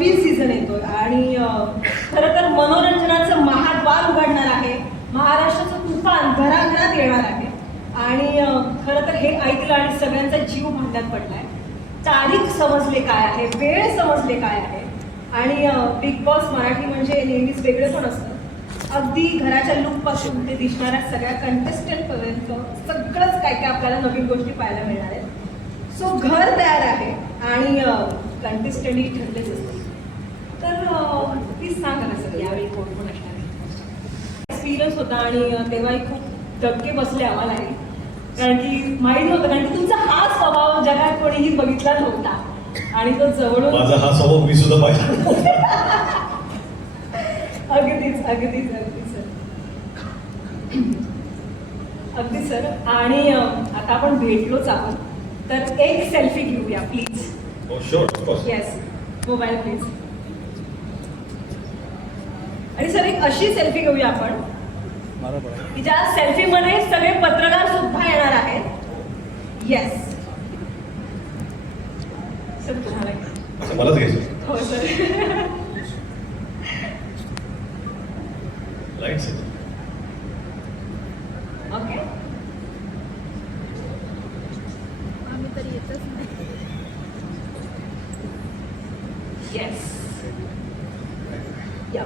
नवीन season येतोय आणि खरं तर मनोरंजनाचं महाद्वार उघडणार आहे. महाराष्ट्राचं तुफान घराघरात येणार आहे आणि खरं तर हे ऐकलं आणि सगळ्यांचा जीव भांड्यात पडलाय. तारीख समजले काय आहे, वेळ समजले काय आहे आणि बिग बॉस मराठी म्हणजे नेहमीच वेगळं पण असतं. अगदी घराच्या लुकपासून ते दिसणाऱ्या सगळ्या कंटेस्टंटपर्यंत सगळंच काय काय आपल्याला नवीन गोष्टी पाहायला मिळणार आहेत. सो घर तयार आहे आणि कंटेस्टंटही ठरलेच असतात. तर प्लीज सांगा ना सर यावेळी कोण कोण असणार आहे. एक्सपिरियन्स होता आणि तेव्हाही खूप धक्के बसले आम्हालाही, कारण की माहिती नव्हतं, कारण की तुमचा हा स्वभाव जगात कोणीही बघितला नव्हता आणि तो जवळून माझा हा स्वभाव मी सुद्धा पाहिजे. अगदीच अगदीच अगदीच सर, अगदी सर. आणि आता आपण भेटलोच आहोत तर एक सेल्फी घेऊया प्लीज. हो शुअर. Yes, mobile please. आणि सर एक अशी सेल्फी घेऊया आपण की ज्या सेल्फीमध्ये सगळे पत्रकार सुद्धा येणार आहेत. येस सर, तुम्हाला मलाच घ्यायचं. हो सर. Lights okay. आम्ही तरी येतच नाही. येस या.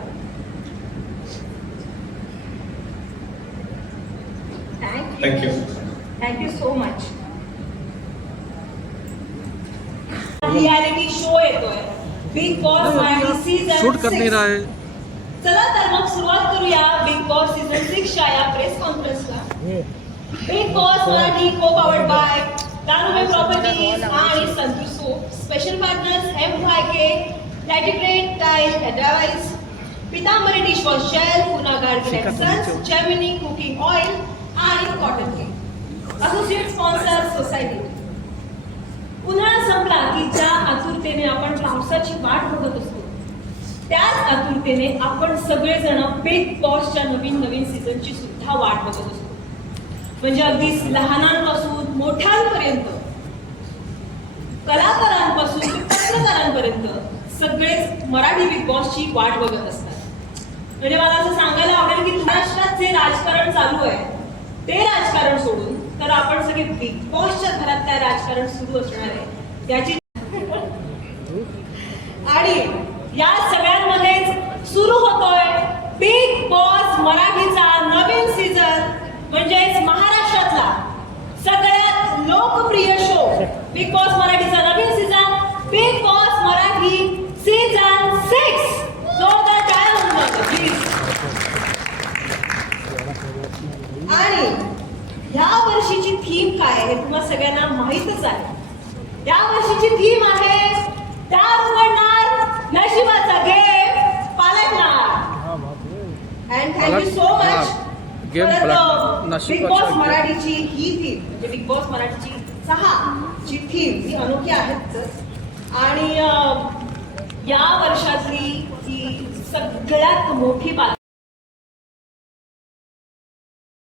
Thank you. Thank you so much. Reality show येतोय Bigg Boss Marathi season shoot कर नहीं रहा है. चला तर मग सुरुवात करूया बिग बॉस सीझन 6च्या या प्रेस कॉन्फरन्सला. Bigg Boss Marathi co powered by दारुमे प्रॉपर्टीज आणि Santoor soap. Special partners MYK Laticrete tile adhesive, Pitambari dishwash gel, Poona garden sons, Gemini cooking oil आणि cotton cake. Associate sponsor society. उन्हाळा संपला की ज्या आतुरतेने आपण पावसाची वाट बघत असतो त्याच आतुरतेने आपण सगळेजण बिग बॉसच्या नवीन नवीन सीझनची सुद्धा वाट बघत असतो. म्हणजे अगदी लहानांपासून मोठ्यांपर्यंत, कलाकारांपासून ते पत्रकारांपर्यंत सगळेच मराठी बिग बॉसची वाट बघत असतात. म्हणजे मला असं सांगायला आवडेल की महाराष्ट्रात जे राजकारण चालू आहे ते राजकारण सोडून तर आपण सगळे बिग बॉसच्या घरात काय राजकारण सुरू असणार आहे याची. आणि या सगळ्यांमध्येच सुरू होतोय बिग बॉस मराठीचा नवीन सीझन, म्हणजेच महाराष्ट्रातला सगळ्यात लोकप्रिय शो बिग बॉस मराठीचा नवीन season Bigg Boss Marathi season 6. जोरदार टाळ्या होऊन जातो प्लीज. आणि या वर्षीची थीम काय आहे तुम्हाला सगळ्यांना माहीतच आहे. या वर्षीची थीम आहे दार उघडणार, नशिबाचा गेम पालटणार. And thank you so much. Bigg Boss मराठीची ही थीम म्हणजे बिग बॉस मराठीची 6 ची थीम ही अनोखी आहेच. आणि या वर्षातली ही सगळ्यात मोठी पालट